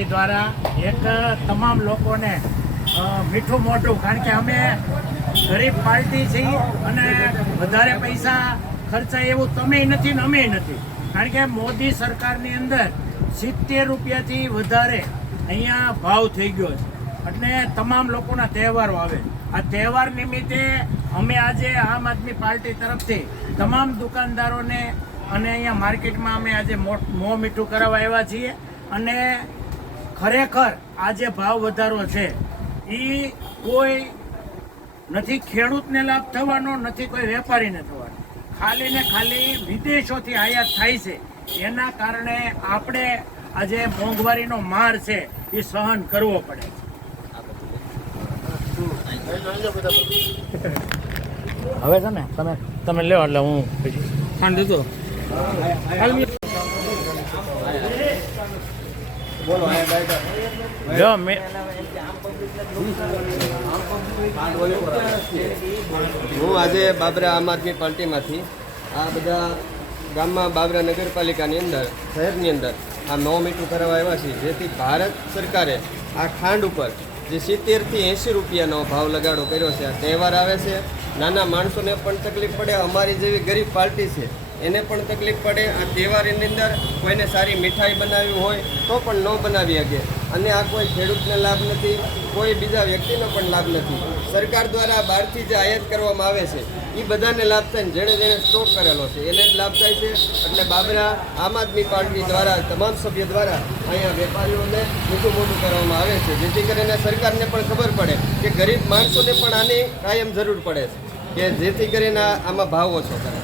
દ્વારા એક તમામ લોકોને મીઠું મોઢું, કારણ કે અમે ગરીબ પાર્ટી છીએ અને વધારે પૈસા ખર્ચાય એવું તમે નથી ને અમે નથી, કારણ કે મોદી સરકારની અંદર 70 રૂપિયાથી વધારે અહીંયા ભાવ થઈ ગયો છે. એટલે તમામ લોકોના તહેવારો આવે. આ તહેવાર નિમિત્તે અમે આજે આમ આદમી પાર્ટી તરફથી તમામ દુકાનદારોને અને અહીંયા માર્કેટમાં અમે આજે મોં મીઠું કરાવવા આવ્યા છીએ. અને ખરેખર આ જે ભાવ વધારો છે એ કોઈ નથી ખેડૂતને લાભ થવાનો, નથી કોઈ વેપારીને થવાનો, ખાલી ને ખાલી વિદેશોથી આયાત થાય છે. એના કારણે આપણે આજે મોંઘવારીનો માર છે એ સહન કરવો પડે. હવે છે ને તમે લ્યો એટલે હું ખાંડ દીધો. જો મેં હું આજે બાબરા આમ આદમી પાર્ટીમાંથી આ બધા ગામમાં બાબરા નગરપાલિકાની અંદર શહેરની અંદર આ મોં મીઠું કરાવવા આવ્યા છીએ, જેથી ભારત સરકારે આ ખાંડ ઉપર જે 70 થી 80 રૂપિયાનો ભાવ લગાડો કર્યો છે. આ તહેવાર આવે છે, નાના માણસોને પણ તકલીફ પડે, અમારી જેવી ગરીબ પાર્ટી છે એને પણ તકલીફ પડે. આ તહેવારની અંદર કોઈને સારી મીઠાઈ બનાવવી હોય તો પણ ન બનાવી શકે, અને આ કોઈ ખેડૂતને લાભ નથી, કોઈ બીજા વ્યક્તિનો પણ લાભ નથી. સરકાર દ્વારા બહારથી જે આયાત કરવામાં આવે છે એ બધાને લાભ થાય, જેણે જેણે સ્ટોક કરેલો છે એને જ લાભ થાય છે. એટલે બાબરા આમ આદમી પાર્ટી દ્વારા તમામ સભ્ય દ્વારા અહીંયા વેપારીઓને મીઠું મોઢું કરવામાં આવે છે, જેથી કરીને સરકારને પણ ખબર પડે કે ગરીબ માણસોને પણ આની કાયમ જરૂર પડે છે, કે જેથી કરીને આમાં ભાવ ઓછો કરે.